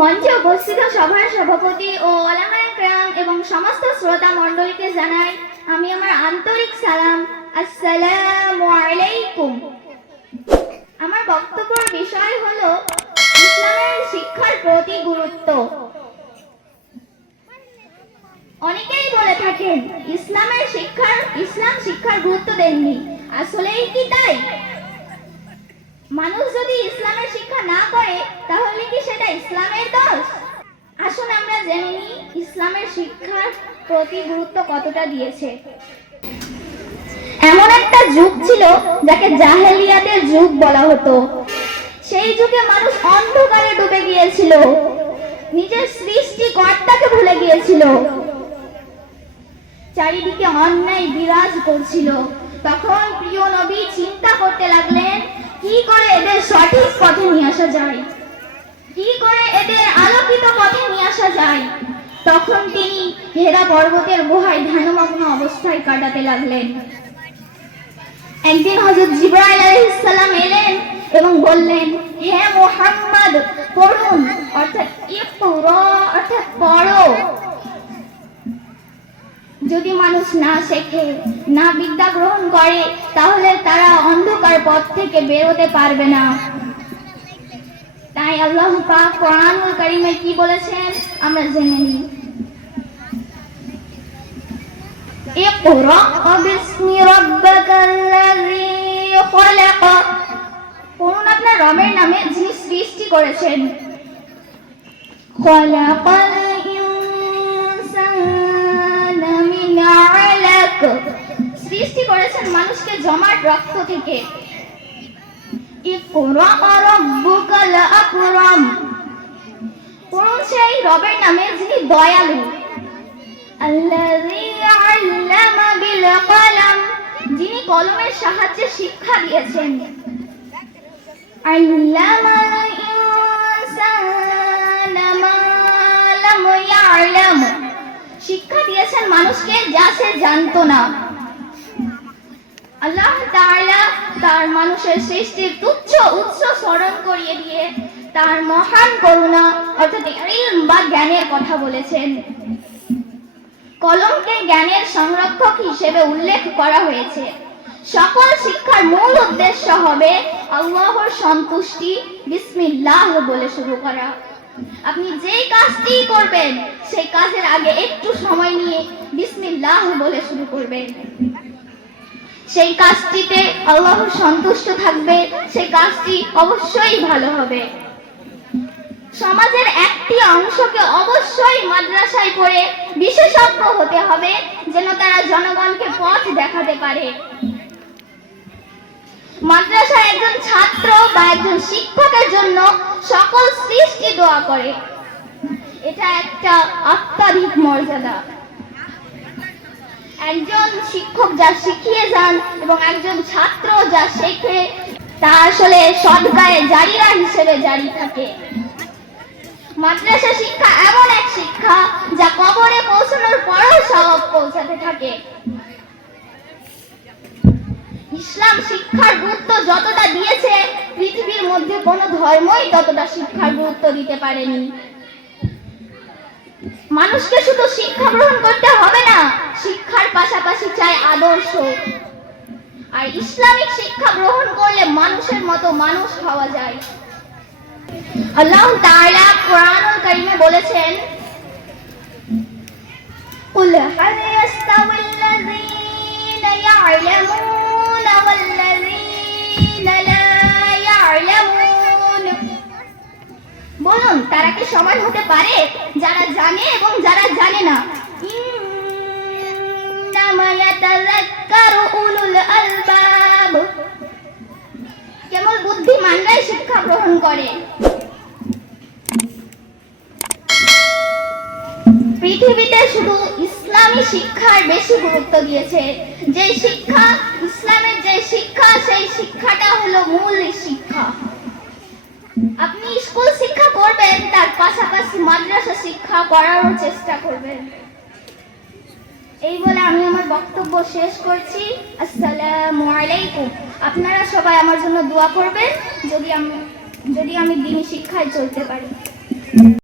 মঞ্চে উপস্থিত সভার সভাপতি ও ওলামায়ে কেরাম এবং সমস্ত শ্রোতা মণ্ডলীকে জানাই আমি আমার আন্তরিক সালাম। আসসালামু আলাইকুম। আমার বক্তব্যের বিষয় হলো ইসলামের শিক্ষার প্রতি গুরুত্ব। অনেকেই বলে থাকেন ইসলাম শিক্ষার গুরুত্ব দেননি। আসলেই কি তাই? মানুষ যদি ইসলামের শিক্ষা না করে তাহলে কি সেটা ইসলামের দোষ? আসুন আমরা জেনে নিই ইসলামের শিক্ষার প্রতি গুরুত্ব কতটা দিয়েছে। এমন একটা যুগ ছিল যাকে জাহেলিয়াতের যুগ বলা হতো। সেই যুগে মানুষ অন্ধকারে ডুবে গিয়েছিল, নিজের সৃষ্টিকর্তাকে ভুলে গিয়েছিল, চারিদিকে অন্যায় বিরাজ করছিল। তখন প্রিয় নবী চিন্তা করতে লাগলেন কি করে এদের সঠিক পথে নিয়ে আসা যায়, কি করে এদের আলোকিত পথে নিয়ে আসা যায়। তখন তিনি হেরা পর্বতের গুহায় ধ্যানমগ্ন অবস্থায় কাটাতে লাগলেন। একদিন হযরত জিবরাইল আলাইহিস সালাম এলেন এবং বললেন, হে মুহাম্মদ পড়ুন, অর্থাৎ ইকরা, অর্থাৎ পড়ো। যদি মানুষ না শেখে, না বিদ্যা গ্রহণ করে, তাহলে তারা অন্ধকার পথ থেকে বেরোতে পারবে না। তাই আল্লাহ পাক কোরআনুল কারীমে কি বলেছেন আমরা জেনে নিই। ইকরা বিসমি রাব্বিকাল্লাযী খলাক, পড়ুন আপনার রবের নামে যিনি সৃষ্টি করেছেন। খলাকাল ইনসানা মিন আলাক, সৃষ্টি করেছেন মানুষকে জমাট রক্ত থেকে। ইকরা রাব্বুকাল আকরাম, পড়ুন সেই রবের নামে যিনি দয়ালু। আল্লাযী আল্লামা বিল কলম, যিনি কলমের সাহায্যে শিক্ষা দিয়েছেন। আল্লামাল ইনসানা মা লাম ইয়ালাম, শিক্ষা দিয়েছেন মানুষকে যা সে জানতো না। আল্লাহ তাআলা তার মানুষের সৃষ্টির তুচ্ছ উৎস স্মরণ করিয়ে দিয়ে তার মহান করুণা অর্থাৎ ইলম বা জ্ঞানের কথা বলেছেন। কলমকে জ্ঞানের সংরক্ষক হিসেবে উল্লেখ করা হয়েছে। সকল শিক্ষার মূল উদ্দেশ্য হবে আল্লাহর সন্তুষ্টি, বিসমিল্লাহ বলে শুরু করা। আপনি যেই কাজটি করবেন সেই কাজের আগে একটু সময় নিয়ে বিসমিল্লাহ বলে শুরু করবেন। সেই কাজটিতে আল্লাহ সন্তুষ্ট থাকবে, সেই কাজটি অবশ্যই ভালো হবে। সমাজের একটি অংশকে অবশ্যই মাদ্রাসায় পড়ে বিশেষজ্ঞ হতে হবে, যেন তারা জনগণকে পথ দেখাতে পারে। মাদ্রাসায় একজন ছাত্র বা একজন শিক্ষকের জন্য সকল সৃষ্টি দোয়া করে, এটা একটা অত্যাধিক মর্যাদা। একজন শিক্ষক যা শিখিয়ে যান এবং একজন ছাত্র যা শেখে তা আসলে সদকায়ে জারিয়া হিসেবে জারি থাকে। মাদ্রাসা শিক্ষা এমন এক শিক্ষা যা কবরে পৌঁছানোর পরও সওয়াব পৌঁছাতে থাকে। ইসলাম শিক্ষার গুরুত্ব যতটা দিয়েছে পৃথিবীর মধ্যে কোনো ধর্মই ততটা শিক্ষার গুরুত্ব দিতে পারেনি। মানুষকে শুধু শিক্ষা গ্রহণ করতে হবে না, শিক্ষার পাশাপাশি চাই আদর্শ। আর ইসলামিক শিক্ষা গ্রহণ করলে মানুষের মতো মানুষ হওয়া যায়। আল্লাহ তাআলা কোরআনুল কারীমে বলেছেন, কুল হাল ইয়াস্তাউিল্লাযীনা ইয়া'লামুনা ওয়াল্লাযীনা লা ইয়া'লামুন, বলুন তারা কি সমান হতে পারে, যারা জানে এবং যারা জানে না? ইন্নামা ইয়াতাযাক্কারু উলুল আলবাব, কেবল বুদ্ধিমানরাই শিক্ষা গ্রহণ করে। পৃথিবীতে শুধু ইসলামী শিক্ষার বেশি গুরুত্ব দিয়েছে। যে শিক্ষা ইসলামের যে শিক্ষা, সেই শিক্ষাটা হলো মূল শিক্ষা। আপনি স্কুল শিক্ষা করবেন, তার পাশাপাশি মাদ্রাসা শিক্ষা করারও চেষ্টা করবেন। এই বলে আমি আমার বক্তব্য শেষ করছি। আসসালামু আলাইকুম। আপনারা সবাই আমার জন্য দোয়া করবেন যদি আমি দ্বীনি শিক্ষায় চলতে পারি।